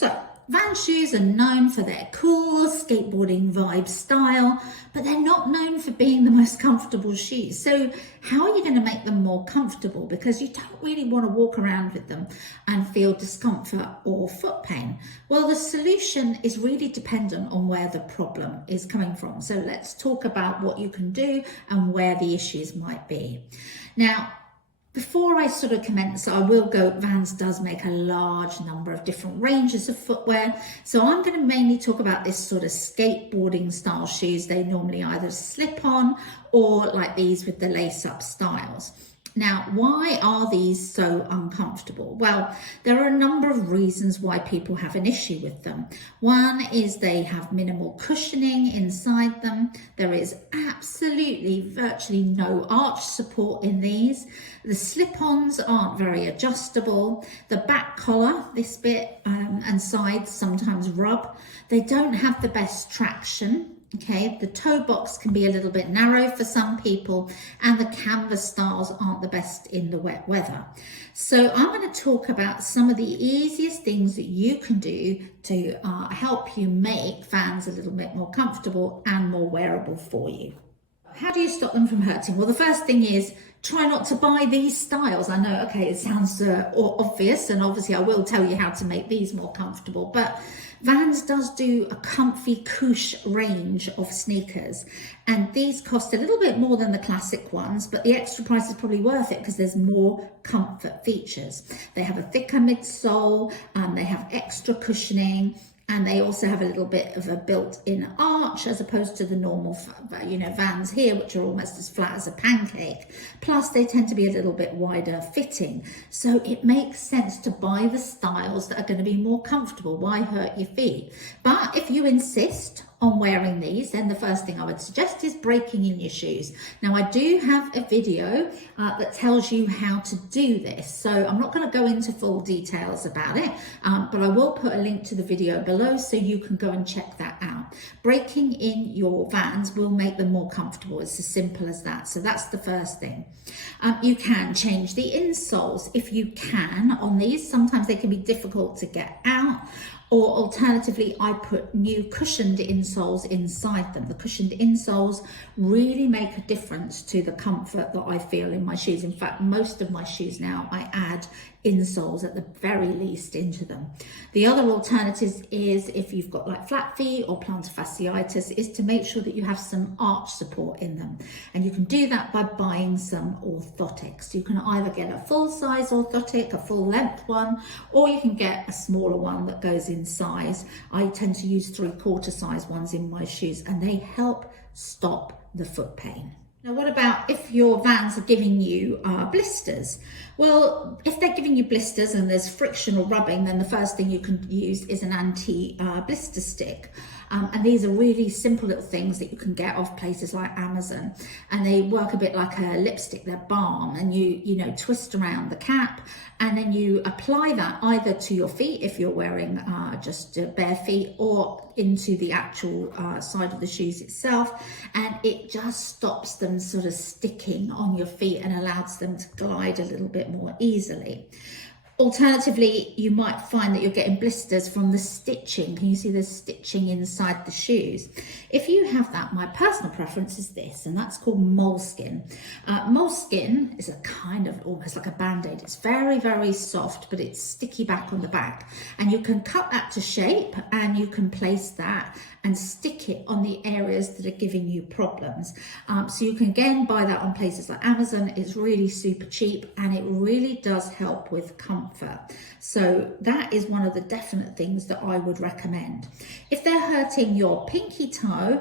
So, Vans shoes are known for their cool skateboarding vibe style, but they're not known for being the most comfortable shoes. So how are you going to make them more comfortable? Because you don't really want to walk around with them and feel discomfort or foot pain. Well, the solution is really dependent on where the problem is coming from. So let's talk about what you can do and where the issues might be. Now, before I sort of commence, I will go, Vans does make a large number of different ranges of footwear. So I'm going to mainly talk about this sort of skateboarding style shoes. They normally either slip on or like these with the lace up styles. Now, why are these so uncomfortable? Well, there are a number of reasons why people have an issue with them. One is they have minimal cushioning inside them. There is absolutely virtually no arch support in these. The slip-ons aren't very adjustable. The back collar, this bit and sides sometimes rub. They don't have the best traction. Okay, the toe box can be a little bit narrow for some people, and the canvas styles aren't the best in the wet weather. So I'm going to talk about some of the easiest things that you can do to help you make Vans a little bit more comfortable and more wearable for you. How do you stop them from hurting? Well, the first thing is try not to buy these styles. I know, okay, it sounds obvious, and obviously I will tell you how to make these more comfortable, but Vans does do a comfy couche range of sneakers, and these cost a little bit more than the classic ones, but the extra price is probably worth it because there's more comfort features. They have a thicker midsole, they have extra cushioning, and they also have a little bit of a built-in arch as opposed to the normal, Vans here, which are almost as flat as a pancake. Plus, they tend to be a little bit wider fitting. So it makes sense to buy the styles that are going to be more comfortable. Why hurt your feet? But if you insist on wearing these, then the first thing I would suggest is breaking in your shoes. Now, I do have a video that tells you how to do this, so I'm not going to go into full details about it, but I will put a link to the video below so you can go and check that out. Breaking in your Vans will make them more comfortable. It's as simple as that. So that's the first thing. You can change the insoles if you can on these. Sometimes they can be difficult to get out. Or alternatively, I put new cushioned insoles inside them. The cushioned insoles really make a difference to the comfort that I feel in my shoes. In fact, most of my shoes now, I add insoles at the very least into them. The other alternatives is, if you've got like flat feet or plantar fasciitis, is to make sure that you have some arch support in them. And you can do that by buying some orthotics. You can either get a full size orthotic, a full length one, or you can get a smaller one that goes in size. I tend to use 3/4 size ones in my shoes, and they help stop the foot pain. Now, what about if your Vans are giving you blisters? Well, if they're giving you blisters and there's friction or rubbing, then the first thing you can use is an anti-blister stick. And these are really simple little things that you can get off places like Amazon, and they work a bit like a lipstick. They're balm, and you twist around the cap, and then you apply that either to your feet if you're wearing just bare feet, or into the actual side of the shoes itself, and it just stops them sort of sticking on your feet and allows them to glide a little bit more easily. Alternatively, you might find that you're getting blisters from the stitching. Can you see the stitching inside the shoes? If you have that, my personal preference is this, and that's called moleskin. Moleskin is a kind of almost like a band-aid. It's very, very soft, but it's sticky back on the back. And you can cut that to shape, and you can place that and stick it on the areas that are giving you problems. So you can again buy that on places like Amazon. It's really super cheap, and it really does help with comfort. So that is one of the definite things that I would recommend. If they're hurting your pinky toe,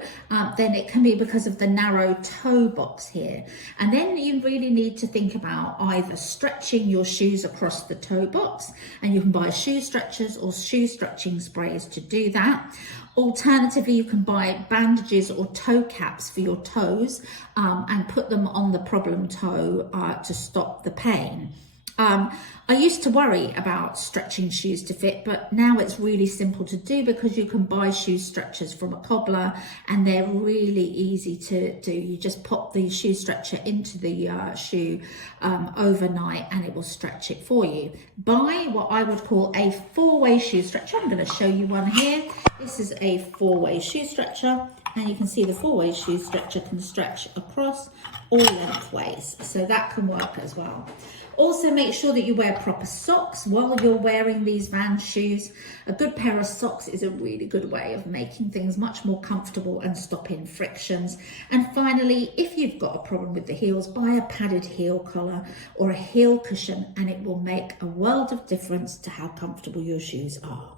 then it can be because of the narrow toe box here. And then you really need to think about either stretching your shoes across the toe box, and you can buy shoe stretchers or shoe stretching sprays to do that. Alternatively, you can buy bandages or toe caps for your toes and put them on the problem toe to stop the pain. I used to worry about stretching shoes to fit, but now it's really simple to do because you can buy shoe stretchers from a cobbler and they're really easy to do. You just pop the shoe stretcher into the shoe overnight and it will stretch it for you. Buy what I would call a four-way shoe stretcher. I'm going to show you one here. This is a four-way shoe stretcher, and you can see the four-way shoe stretcher can stretch across all lengthways, so that can work as well. Also, make sure that you wear proper socks while you're wearing these Vans shoes. A good pair of socks is a really good way of making things much more comfortable and stopping frictions. And finally, if you've got a problem with the heels, buy a padded heel collar or a heel cushion, and it will make a world of difference to how comfortable your shoes are.